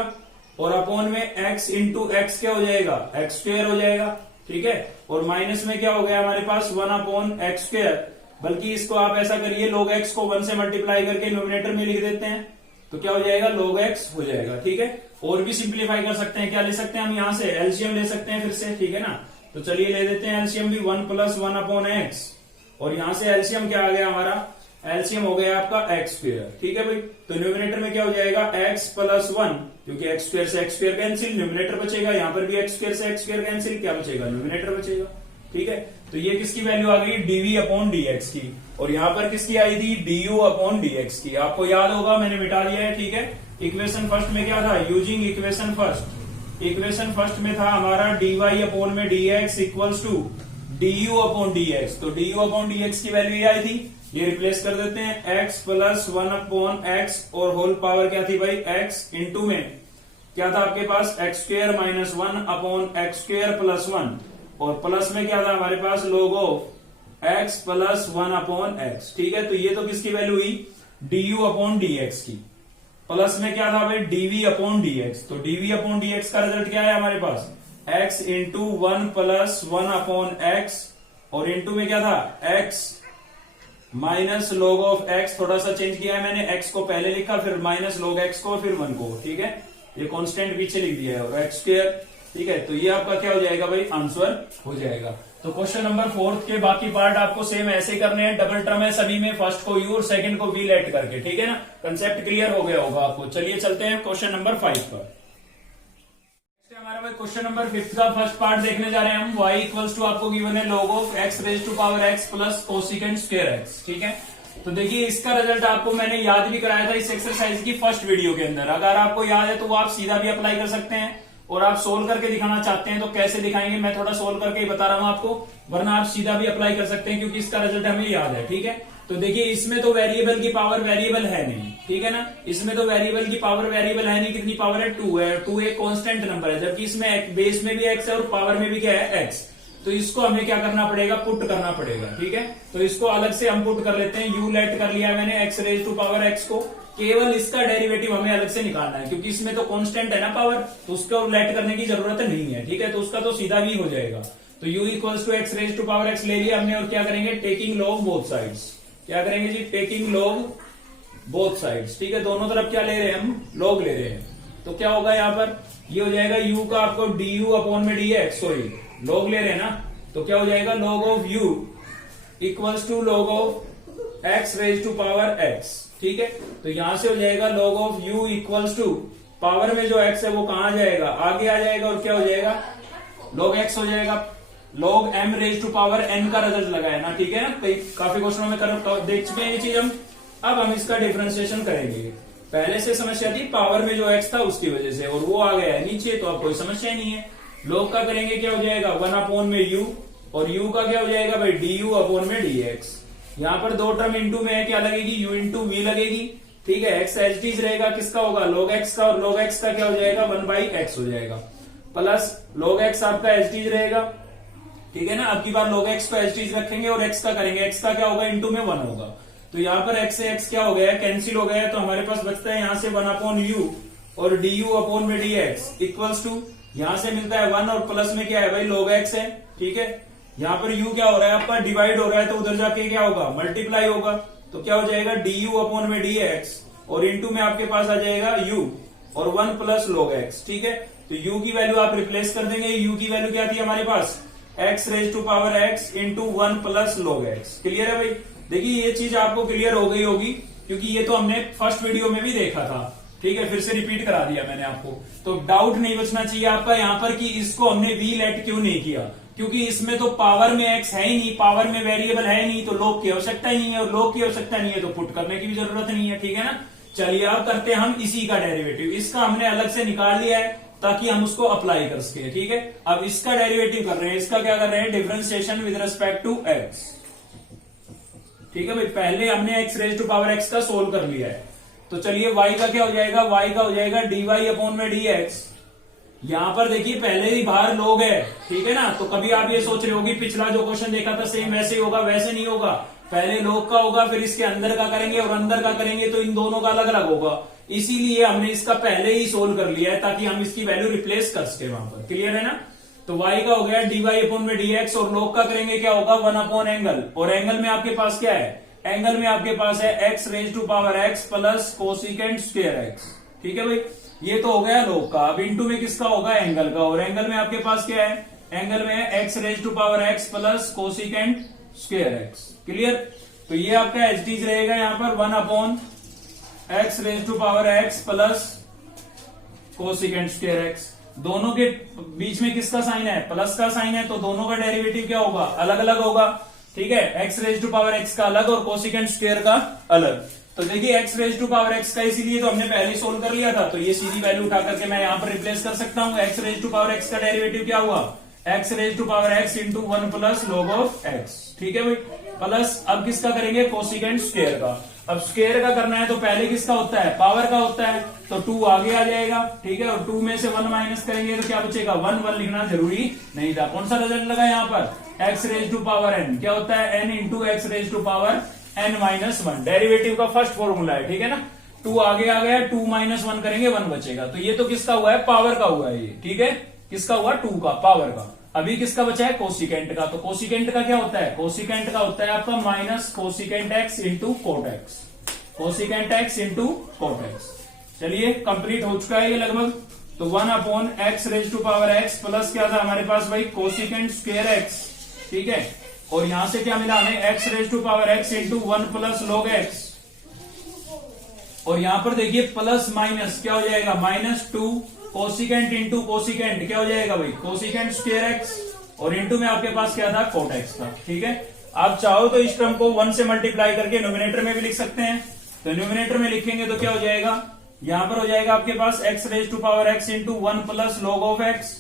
और अपॉन में x इंटू एक्स क्या हो जाएगा एक्स स्क्वायर हो जाएगा। ठीक है, और माइनस में क्या हो गया हमारे पास 1 अपॉन एक्स स्क्वायर, बल्कि इसको आप ऐसा करिए log x को 1 से मल्टीप्लाई करके न्यूमिनेटर में लिख देते हैं, तो क्या हो जाएगा log x हो जाएगा। ठीक है, और भी सिंप्लीफाई कर सकते हैं, क्या ले सकते हैं हम यहाँ से एलसीएम ले सकते हैं फिर से। ठीक है ना, तो चलिए ले देते हैं एलसीएम भी 1 प्लस 1 अपॉन एक्स, और यहां से एलसीएम क्या आ गया हमारा, एलसीएम हो गया आपका एक्स स्क्वायर। ठीक है भाई, तो न्यूमिनेटर में क्या हो जाएगा x प्लस 1, क्योंकि एक्स स्क्वायर से एक्स स्क्वायर कैंसिल, न्यूमिनेटर बचेगा, यहां पर भी एक्स स्क्वायर से एक्स स्क्वायर कैंसिल, क्या बचेगा न्यूमिनेटर बचेगा। ठीक है, तो ये किसकी वैल्यू आ गई dv अपॉन dx की, और यहां पर किसकी आई थी du अपॉन dx की, आपको याद होगा मैंने मिटा दिया है। ठीक है, इक्वेशन फर्स्ट में क्या था, यूजिंग इक्वेशन फर्स्ट में था हमारा dy अपॉन में dx equals to du upon dx, तो du अपॉन dx की वैल्यू ये आई थी, ये रिप्लेस कर देते हैं x प्लस 1 अपॉन एक्स, और होल पावर क्या थी भाई x, इंटू में क्या था आपके पास x square minus 1 upon x square plus 1, और प्लस में क्या था हमारे पास log of x plus 1 upon x. ठीक है, तो ये तो किसकी वैल्यू हुई du अपॉन dx की, प्लस में क्या था भाई dv अपॉन dx, तो dv अपॉन dx का रिजल्ट क्या है हमारे पास x into 1 plus 1 upon x, और इंटू में क्या था x minus log of x, थोड़ा सा चेंज किया है मैंने, x को पहले लिखा, फिर माइनस log x को, फिर 1 को। ठीक है, ये कांस्टेंट पीछे लिख दिया है, और x स्क्वायर। ठीक है, तो ये आपका क्या हो जाएगा भाई आंसर हो जाएगा। तो क्वेश्चन नंबर 4 के बाकी पार्ट आपको सेम ऐसे करने हैं, डबल टर्म है सभी में, फर्स्ट को u और सेकंड को v लेट करके। ठीक है ना, कंसेप्ट क्लियर हो गया होगा आपको। चलिए चलते हैं क्वेश्चन नंबर 5 पर। हमारा भाई क्वेश्चन नंबर 5 का फर्स्ट पार्ट देखने जा रहे हैं हम। y इक्वल्स टू आपको गिवन है log of x raise to power x plus cosecant square x। ठीक है, तो देखिए इसका रिजल्ट आपको मैंने याद भी कराया था इस एक्सरसाइज की फर्स्ट वीडियो के अंदर, अगर आपको याद है तो वो आप सीधा भी अप्लाई कर सकते हैं, और आप सोल्व करके दिखाना चाहते हैं तो कैसे दिखाएंगे, मैं थोड़ा सोल्व करके ही बता रहा हूं आपको, वरना आप सीधा भी अप्लाई कर सकते हैं क्योंकि इसका रिजल्ट हमें याद है। ठीक है, तो देखिए इसमें तो वेरिएबल की पावर वेरिएबल है नहीं, ठीक है ना, इसमें तो वेरिएबल की पावर वेरिएबल है नहीं, कितनी पावर है 2 है, 2 एक कांस्टेंट नंबर है, जबकि इसमें बेस में भी x है और पावर में भी क्या है x, तो इसको हमें क्या करना पड़ेगा पुट करना पड़ेगा। ठीक है, तो इसको अलग से हम पुट कर लेते हैं, u लेट कर लिया मैंने x raise to power x को, केवल इसका डेरिवेटिव हमें अलग से निकालना है क्योंकि इसमें तो कांस्टेंट है ना पावर, तो उसको लेट करने की जरूरत नहीं है। ठीक है, तो उसका तो सीधा भी हो जाएगा, तो u equals to x raise to power x ले लिया हमने, और क्या करेंगे टेकिंग लॉग बोथ साइड्स, क्या करेंगे जी टेकिंग लॉग बोथ साइड्स। ठीक है, दोनों तरफ क्या ले रहे हैं हम लॉग ले रहे हैं, तो क्या होगा यहाँ पर ये हो जाएगा u का आपको du अपॉन में dx, सॉरी लॉग ले रहे हैं ना, तो क्या हो जाएगा log of u equals to log of x raise to power x। ठीक है, तो यहां से हो जाएगा log of u equals to power में जो x है वो कहां जाएगा, आगे आ जाएगा, और क्या हो जाएगा, log x हो जाएगा, log m raise to power n का रिजल्ट लगाया ना, ठीक है ना, काफी क्वेश्चनों में देख चुके हैं ये चीज हम। अब हम इसका डिफरेंशिएशन करेंगे। पहले से समस्या थी पावर में जो x था उसकी वजह से, और वो आ गया है नीचे, तो अब कोई समस्या नहीं है। log का करेंगे क्या हो जाएगा 1 में u, और u का क्या हो जाएगा भाई du अपॉन में dx। यहाँ पर दो टर्म इंटू में है, क्या लगेगी u इंटू वी लगेगी, ठीक है। x एच टी रहेगा, किसका होगा log x का, और log x का क्या हो जाएगा 1/x हो जाएगा, प्लस log x आपका एच टी रहेगा, ठीक है ना। अब की बार log x को एच टी रखेंगे और x का करेंगे, x का क्या होगा इंटू में 1 होगा, तो यहाँ पर x से x क्या हो गया, कैंसिल हो गया, तो हमारे पास बचता है यहाँ से 1/u और du अपॉन में dx इक्वल्स टू, यहाँ से मिलता है 1 और प्लस में क्या है भाई log x है, ठीक है। यहाँ पर u क्या हो रहा है आपका डिवाइड हो रहा है, तो उधर जाके क्या होगा मल्टीप्लाई होगा, तो क्या हो जाएगा du अपॉन में dx, और इंटू में आपके पास आ जाएगा u और 1 प्लस log x, ठीक है। तो u की वैल्यू आप रिप्लेस कर देंगे, u की वैल्यू क्या थी हमारे पास x raise to power x into 1 plus log x। Clear है भाई, देखिए ये चीज आपको क्लियर हो गई होगी, क्योंकि ये तो हमने फर्स्ट वीडियो में भी देखा था, ठीक है, फिर से रिपीट करा दिया मैंने आपको। तो डाउट नहीं बचना चाहिए आपका यहाँ पर कि इसको हमने v लेट क्यों नहीं किया, क्योंकि इसमें तो पावर में x है ही नहीं, पावर में वेरिएबल है ही नहीं, तो log की आवश्यकता ही नहीं है, और log की आवश्यकता नहीं है तो पुट करने की भी जरूरत नहीं है, ठीक है ना। चलिए अब करते हैं हम इसी का डेरिवेटिव, इसका हमने अलग से निकाल लिया है ताकि हम उसको अप्लाई कर सके, ठीक है। अब इसका डेरिवेटिव कर रहे हैं, इसका क्या कर रहे हैं differentiation with respect to x, ठीक है भाई। पहले हमने x raise to power x का सोल्व कर लिया है, तो चलिए y का क्या हो जाएगा, y का हो जाएगा dy अपॉन में dx। यहां पर देखिए पहले ही बाहर log है, ठीक है ना, तो कभी आप ये सोच रहे होगी पिछला जो क्वेश्चन देखा था सेम वैसे ही होगा, वैसे नहीं होगा। पहले log का होगा, फिर इसके अंदर का करेंगे, और अंदर का करेंगे तो इन दोनों का अलग अलग होगा, इसीलिए हमने इसका पहले ही सोल्व कर लिया है ताकि हम इसकी वैल्यू रिप्लेस कर सके वहां पर। क्लियर है ना, तो y का हो गया dy अपॉन में dx, और log का करेंगे क्या होगा 1 अपॉन एंगल, और एंगल में आपके पास क्या है, एंगल में आपके पास है x raise to power x plus cosecant square x, ठीक है भाई। ये तो हो गया log का, अब इंटू में किसका होगा एंगल का, और एंगल में आपके पास क्या है, एंगल में है x raise to power x plus cosecant square x। Clear, तो ये आपका एच डी रहेगा यहाँ पर 1 upon x raise to power x plus cosecant square x। दोनों के बीच में किसका साइन है, प्लस का साइन है, तो दोनों का डेरिवेटिव क्या होगा अलग अलग होगा, ठीक है। x raise to power x का अलग और कोसिकेंट स्क्वायर का अलग। तो देखिए x raise to power x का इसीलिए तो हमने पहले ही सोल्व कर लिया था, तो ये सीधी वैल्यू उठा करके मैं यहाँ पर रिप्लेस कर सकता हूँ। x raise to power x का डेरिवेटिव क्या हुआ, x raise to power x into 1 plus log of x, ठीक है भाई। प्लस अब किसका करेंगे कोसिकेंट स्क्वायर का। अब स्क्वायर का करना है तो पहले किसका होता है, पावर का होता है, तो 2 आगे आ जाएगा, ठीक है, और 2 में से 1 माइनस करेंगे तो क्या बचेगा 1 लिखना जरूरी नहीं था। कौन सा रिजल्ट लगा यहाँ पर, x raise to power n, क्या होता है n into x raise to power n minus 1, derivative का फर्स्ट फॉर्मूला है, ठीक है ना। 2 आगे आ गया, 2 माइनस 1 करेंगे 1 बचेगा, तो ये तो किसका हुआ है पावर का हुआ है ये, ठीक है, किसका हुआ 2 का पावर का। अभी किसका बचा है कोसिकेंट का, तो कोसिकेंट का क्या होता है, कोसिकेंट का होता है आपका minus cosecant x into cot x, cosecant x into cot x. चलिए कंप्लीट हो चुका है ये लगभग, तो 1 upon x raise to power x plus क्या था हमारे पास भाई कोसिकेंट स्क्वायर एक्स, ठीक है, और यहां से क्या मिला हमें x raise to power x into 1 plus log x, और यहां पर देखिए प्लस माइनस क्या हो जाएगा -2 कोसिकेंट इंटू कोसिकेंट क्या हो जाएगा भाई कोसिकेंट स्क्वायर एक्स, और इंटू में आपके पास क्या था कोट एक्स था, ठीक है। आप चाहो तो इस टर्म को 1 से मल्टीप्लाई करके न्यूमिनेटर में भी लिख सकते हैं, तो न्यूमिनेटर में लिखेंगे तो क्या हो जाएगा, यहां पर हो जाएगा आपके पास x raise to power x into 1 plus log of x,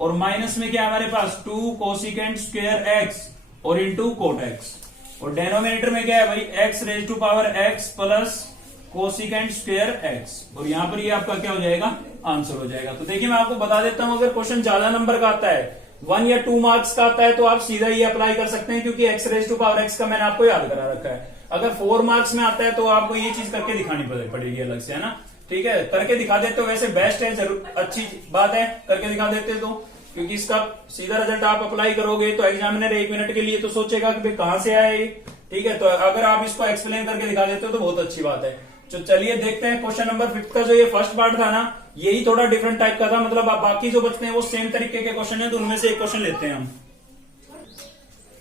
और माइनस में क्या है हमारे पास 2 कोसिकेंट स्क्वायर एक्स और इंटू कोट एक्स, और डेनोमिनेटर में क्या है भाई x raise to power x plus cosecant square x, और यहां पर ये आपका क्या हो जाएगा आंसर हो जाएगा। तो देखिए मैं आपको बता देता हूं, अगर क्वेश्चन ज्यादा नंबर का आता है 1 या 2 मार्क्स का आता है तो आप सीधा ये अप्लाई कर सकते हैं, क्योंकि x raise to power x का मैंने आपको याद करा रखा है। अगर 4 मार्क्स में आता है तो आपको ये चीज करके दिखानी पड़ेगी अलग से, है ना, ठीक है। करके दिखा देते हो वैसे बेस्ट है, जरूर अच्छी बात है करके दिखा देते तो, क्योंकि इसका सीधा रिजल्ट आप अप्लाई करोगे तो एग्जामिनर 1 मिनट के लिए तो सोचेगा कि भाई कहां से आया ये, ठीक है। तो अगर आप इसको एक्सप्लेन करके दिखा देते हो तो बहुत अच्छी बात है। तो चलिए देखते हैं क्वेश्चन नंबर 5 का जो ये फर्स्ट पार्ट था ना, यही थोड़ा डिफरेंट टाइप का था, मतलब आप बाकी जो बचते हैं वो सेम तरीके के क्वेश्चन है, तो उनमें से एक क्वेश्चन लेते हैं हम।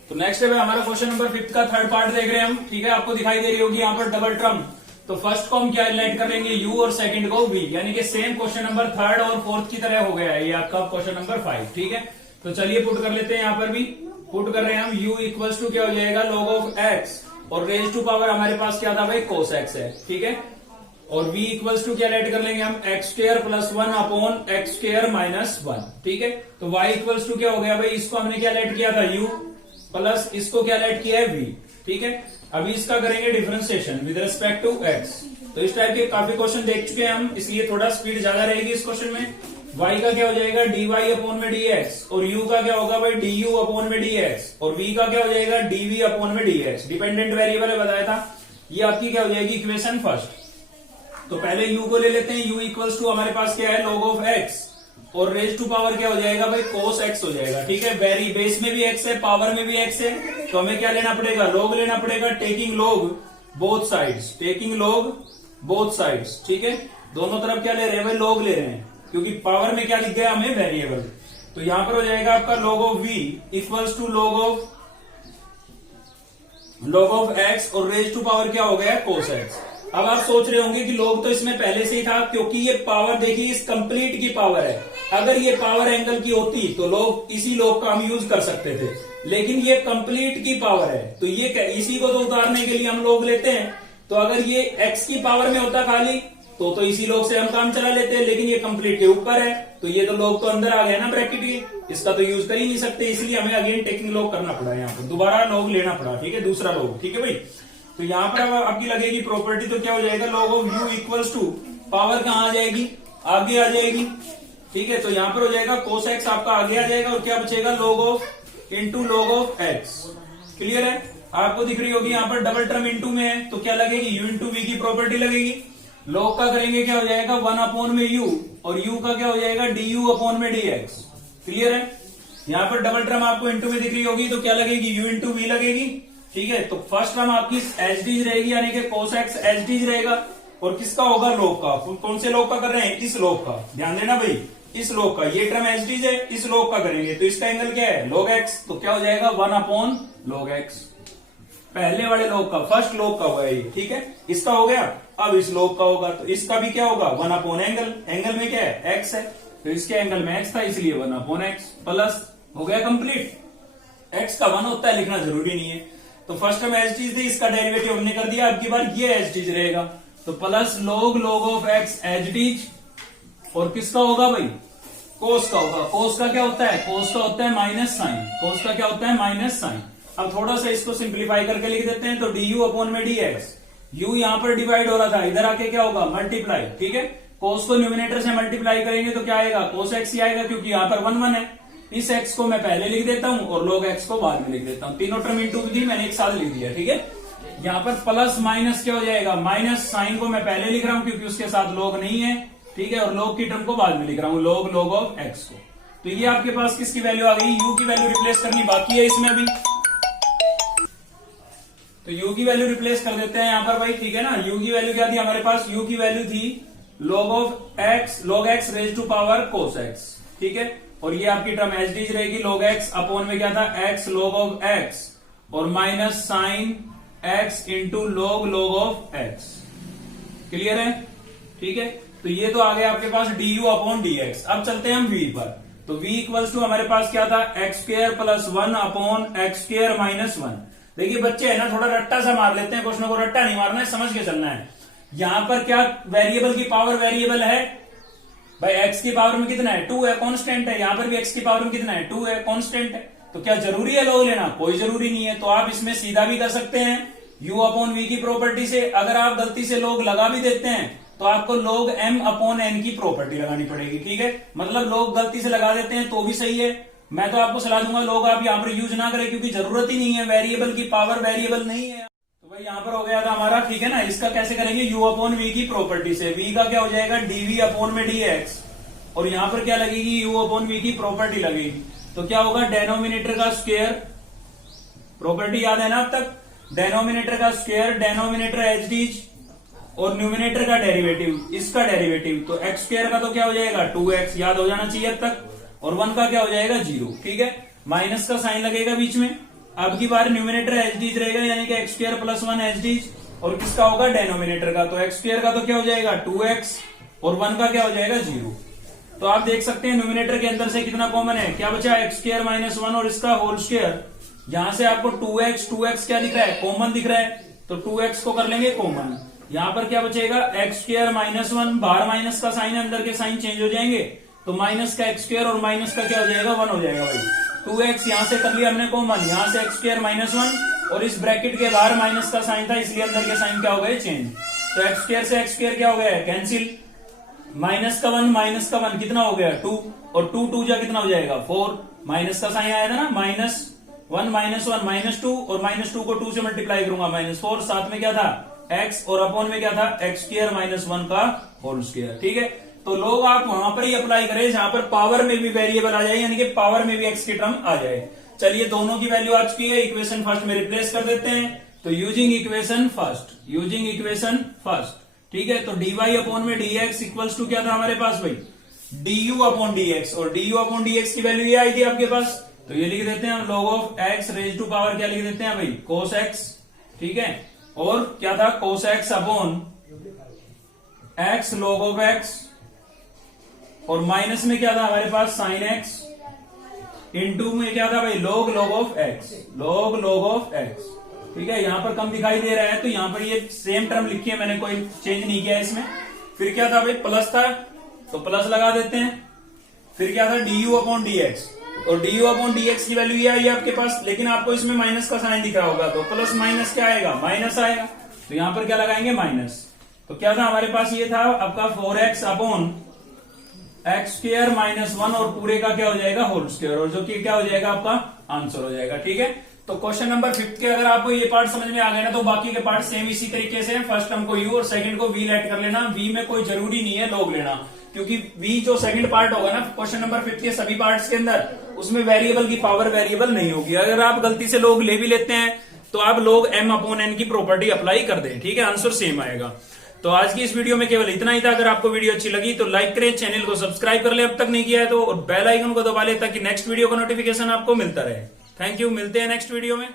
तो नेक्स्ट है हमारा क्वेश्चन नंबर 5 का थर्ड पार्ट देख रहे हैं हम, ठीक है। आपको दिखाई दे रही होगी यहाँ पर डबल टर्म, तो फर्स्ट को हम क्या लेट कर लेंगे u और सेकंड को v, यानी कि सेम क्वेश्चन नंबर थर्ड और फोर्थ की तरह हो गया है ये आपका क्वेश्चन नंबर 5। ठीक है, तो चलिए पुट कर लेते हैं। यहाँ पर भी पुट कर रहे हैं हम, u इक्वल्स टू क्या हो जाएगा log ऑफ x, और रेज टू पावर हमारे पास क्या था भाई cos x है। ठीक है, और v इक्वल्स टू क्या लेट कर लेंगे हम x square plus 1 upon x square minus 1। ठीक है, तो y इक्वल्स टू क्या हो गया भाई, इसको हमने क्या लेट किया था u, प्लस इसको क्या लेट किया है v। ठीक है, अभी इसका करेंगे differentiation with respect to x। तो इस टाइप के काफी क्वेश्चन देख चुके हैं हम, इसलिए थोड़ा स्पीड ज्यादा रहेगी इस क्वेश्चन में। y का क्या हो जाएगा dy अपॉन में dx, और u का क्या होगा भाई du अपॉन में dx, और v का क्या हो जाएगा dv अपॉन में dx। डिपेंडेंट वेरिएबल है बताया था। ये आपकी क्या हो जाएगी इक्वेशन फर्स्ट। तो पहले u को ले लेते हैं, u इक्वल्स टू हमारे पास क्या है log ऑफ x, और रेज टू पावर क्या हो जाएगा भाई cos x हो जाएगा। ठीक है, वेरी बेस में भी x है, पावर में भी x है, तो हमें क्या लेना पड़ेगा log लेना पड़ेगा, taking log both sides, taking log both sides. ठीक है, दोनों तरफ क्या ले रहे हैं भाई log ले रहे हैं, क्योंकि पावर में क्या लिख गया हमें वेरिएबल। तो यहां पर हो जाएगा आपका log of v equals to log of x, और रेज टू पावर क्या हो गया cos x। अब आप सोच रहे होंगे कि log तो इसमें पहले से ही था, क्योंकि ये पावर देखिए इस कंप्लीट की पावर है। अगर ये पावर एंगल की होती तो log इसी log का हम यूज कर सकते थे, लेकिन ये कंप्लीट की पावर है, तो ये इसी को तो उतारने के लिए हम log लेते हैं। तो अगर ये x की पावर में होता खाली तो इसी log से हम काम चला लेते हैं, लेकिन ये कंप्लीट के ऊपर है, तो ये तो log तो अंदर आ गया ना ब्रैकेट के, इसका तो यूज कर ही नहीं सकते, इसलिए हमें अगेन टेकिंग log करना पड़ा, यहाँ पर दोबारा log लेना पड़ा। ठीक है, दूसरा log। ठीक है भाई, तो यहाँ पर आपकी लगेगी प्रॉपर्टी, तो क्या हो जाएगा log of u equals to power कहाँ आ जाएगी, आगे आ जाएगी। ठीक है, तो यहाँ पर हो जाएगा cos x आपका आगे आ जाएगा, और क्या बचेगा log of into log of x। Clear है, आपको दिख रही होगी यहाँ पर डबल टर्म इंटू में है, तो क्या लगेगी u इंटू वी की प्रॉपर्टी लगेगी। log का करेंगे क्या हो जाएगा 1 अपॉन में u, और u का क्या हो जाएगा du अपॉन में dx। क्लियर है, यहाँ पर डबल टर्म आपको इंटू में दिख रही होगी, तो क्या लगेगी u इंटू वी लगेगी। ठीक है, तो फर्स्ट टर्म आपकी एच डीज रहेगी, यानी कि cos x एच डीज रहेगा, और किसका होगा log का। कौन से log का कर रहे हैं, इस log का, ध्यान देना भाई, इस log का। ये टर्म एच डीज है, इस log का करेंगे, तो इसका एंगल क्या है log x, तो क्या हो जाएगा 1 अपॉन log x। पहले वाले log का, फर्स्ट log का हुआ ये। ठीक है, इसका हो गया, अब इस log का होगा, तो इसका भी क्या होगा 1 अपॉन एंगल, एंगल में क्या है x है, तो इसके एंगल में x था, इसलिए 1 अपॉन x, प्लस हो गया कंप्लीट। x का 1 होता है, लिखना जरूरी नहीं है। तो फर्स्ट हम एच डीज थे, इसका डेरिवेटिव हमने कर दिया, अब की बार ये एच डीज रहेगा, तो plus log of x H Ds, और किसका होगा भाई cos का होगा। cos का क्या होता है, cos का होता है माइनस साइन, cos का क्या होता है माइनस साइन। अब थोड़ा सा इसको सिंप्लीफाई करके लिख देते हैं, तो du अपॉन में dx, u यहाँ पर डिवाइड हो रहा था, इधर आके क्या होगा मल्टीप्लाई। ठीक है, cos को न्यूमिनेटर से मल्टीप्लाई करेंगे तो क्या आएगा cos x ही आएगा, क्योंकि यहाँ पर 1 1 है। इस x को मैं पहले लिख देता हूं, और log x को बाद में लिख देता हूं, तीनों टर्म इंटू भी मैंने एक साथ लिख दिया। ठीक है, यहाँ पर प्लस माइनस क्या हो जाएगा, माइनस साइन को मैं पहले लिख रहा हूं क्योंकि उसके साथ log नहीं है। ठीक है, और log की टर्म को बाद में लिख रहा हूं, log ऑफ x को। तो ये आपके पास किसकी वैल्यू आ गई, u की वैल्यू रिप्लेस करनी बाकी है इसमें अभी, तो u की वैल्यू रिप्लेस कर देते हैं यहाँ पर भाई। ठीक है ना, u की वैल्यू क्या थी हमारे पास, u की वैल्यू थी log x raise to power cos x। ठीक है, और ये आपकी टर्म एच डीज रहेगी, log x अपॉन में क्या था x log ऑफ x, और minus sine x into log of x। Clear है, ठीक है, तो ये तो आ गया आपके पास du अपॉन dx। अब चलते हैं हम v पर, तो v इक्वल्स टू हमारे पास क्या था x square plus 1 upon x square minus 1। देखिए बच्चे है ना, थोड़ा रट्टा सा मार लेते हैं, क्वेश्चन को रट्टा नहीं मारना है, समझ के चलना है। यहां पर क्या वेरिएबल की पावर वेरिएबल है भाई, x की पावर में कितना है 2 है, कांस्टेंट है। यहां पर भी x की पावर में कितना है 2 है, कांस्टेंट है। तो क्या जरूरी है log लेना, कोई जरूरी नहीं है। तो आप इसमें सीधा भी कर सकते हैं u अपॉन v की प्रॉपर्टी से। अगर आप गलती से log लगा भी देते हैं तो आपको log m अपॉन n की प्रॉपर्टी लगानी पड़ेगी। ठीक है, मतलब log गलती से लगा देते हैं तो भी सही है, मैं तो आपको सलाह दूंगा log आप यहाँ पर यूज ना करें, क्योंकि जरूरत ही नहीं है, वेरिएबल की पावर वेरिएबल नहीं है। तो भाई यहाँ पर हो गया था हमारा। ठीक है ना, इसका कैसे करेंगे, u अपॉन v की प्रॉपर्टी से। v का क्या हो जाएगा dv अपॉन में dx, और यहां पर क्या लगेगी u अपॉन v की प्रॉपर्टी लगेगी। तो क्या होगा डेनोमिनेटर का स्क्वायर, प्रॉपर्टी याद है ना अब तक, डेनोमिनेटर का स्क्वायर, डेनोमिनेटर एच डीज, और न्यूमिनेटर का डेरिवेटिव, इसका डेरिवेटिव। तो एक्स स्क्वायर का तो क्या हो जाएगा 2x, याद हो जाना चाहिए अब तक, और 1 का क्या हो जाएगा 0। ठीक है, माइनस का साइन लगेगा बीच में। अब की बार न्यूमिनेटर एच डीज रहेगा, यानी कि x square plus 1 H Ds, और किसका होगा, डेनोमिनेटर का। तो एक्स स्क्वायर का तो क्या हो जाएगा 2x और 1 का क्या हो जाएगा 0। तो आप देख सकते हैं न्यूमिनेटर के अंदर से कितना कॉमन है, क्या बचा एक्स स्क्वायर माइनस 1 और इसका होल स्क्वायर। यहां से आपको 2x क्या दिख रहा है, कॉमन दिख रहा है, तो 2x को कर लेंगे कॉमन। यहां पर क्या बचेगा एक्स स्क्वायर माइनस 1, बाहर माइनस का साइन है, अंदर के साइन चेंज हो जाएंगे, तो माइनस का एक्स स्क्वायर और माइनस का क्या हो जाएगा 1 हो जाएगा भाई। 2x यहां से कर लिया हमने कॉमन, यहां से एक्स स्क्वायर माइनस 1 और इस ब्रैकेट के बाहर माइनस का साइन था, इसलिए अंदर के साइन क्या हो गए चेंज। तो एक्स स्क्वायर से एक्स स्क्वायर क्या हो गया कैंसिल, माइनस का 1 कितना हो गया 2 और 2 जा कितना हो जाएगा 4, माइनस का साइन आया था ना, -1 -1 -2 और -2 को 2 से मल्टीप्लाई करूंगा -4, साथ में क्या था x और अपॉन में क्या था एक्स स्क्वायर माइनस 1 का होल स्क्वायर। ठीक है, तो लोग आप वहां पर ही अप्लाई करें जहां पर पावर में भी वेरिएबल आ जाए, यानी कि पावर में भी x की टर्म आ जाए। चलिए दोनों की वैल्यू आ चुकी है, इक्वेशन फर्स्ट में रिप्लेस कर देते हैं। तो यूजिंग इक्वेशन फर्स्ट, ठीक है, तो dy अपॉन में dx इक्वल्स टू क्या था हमारे पास भाई du अपॉन dx, और du अपॉन dx की वैल्यू ये आई थी आपके पास, तो ये लिख देते हैं हम log of x raise to power क्या लिख देते हैं भाई cos x। ठीक है, और क्या था cos x upon x log of x, और माइनस में क्या था हमारे पास sin x, इनटू में क्या था भाई log ऑफ x। ठीक है, यहां पर कम दिखाई दे रहा है तो यहां पर ये सेम टर्म लिखी है मैंने, कोई चेंज नहीं किया इसमें। फिर क्या था भाई प्लस था, तो प्लस लगा देते हैं। फिर क्या था du अपॉन dx, और du अपॉन dx की वैल्यू ये आई आपके पास, लेकिन आपको इसमें माइनस का साइन दिख रहा होगा, तो प्लस माइनस क्या आएगा माइनस आएगा, तो यहां पर क्या लगाएंगे माइनस। तो क्या था हमारे पास, ये था आपका 4x upon x square minus 1 और पूरे का क्या हो जाएगा होल स्क्वायर, और जो कि क्या हो जाएगा आपका आंसर हो जाएगा। ठीक है, तो क्वेश्चन नंबर 5 के अगर आपको ये पार्ट समझ में आ गए ना, तो बाकी के पार्ट सेम इसी तरीके से है। फर्स्ट टर्म को u और सेकंड को v लेट कर लेना, v में कोई जरूरी नहीं है log लेना, क्योंकि v जो सेकंड पार्ट होगा ना क्वेश्चन नंबर 5 के सभी पार्ट्स के अंदर, उसमें वेरिएबल की पावर वेरिएबल नहीं होगी। अगर आप गलती से log ले भी लेते हैं तो आप log m अपॉन n की प्रॉपर्टी अप्लाई कर दें, ठीक है, आंसर सेम आएगा। तो आज की इस वीडियो में केवल इतना ही था। अगर आपको वीडियो अच्छी लगी तो लाइक करें, चैनल को सब्सक्राइब कर ले अब तक नहीं किया है तो, और बेल आइकन को दबा ले ताकि नेक्स्ट वीडियो का नोटिफिकेशन आपको मिलता रहे। थैंक यू, मिलते हैं नेक्स्ट वीडियो में।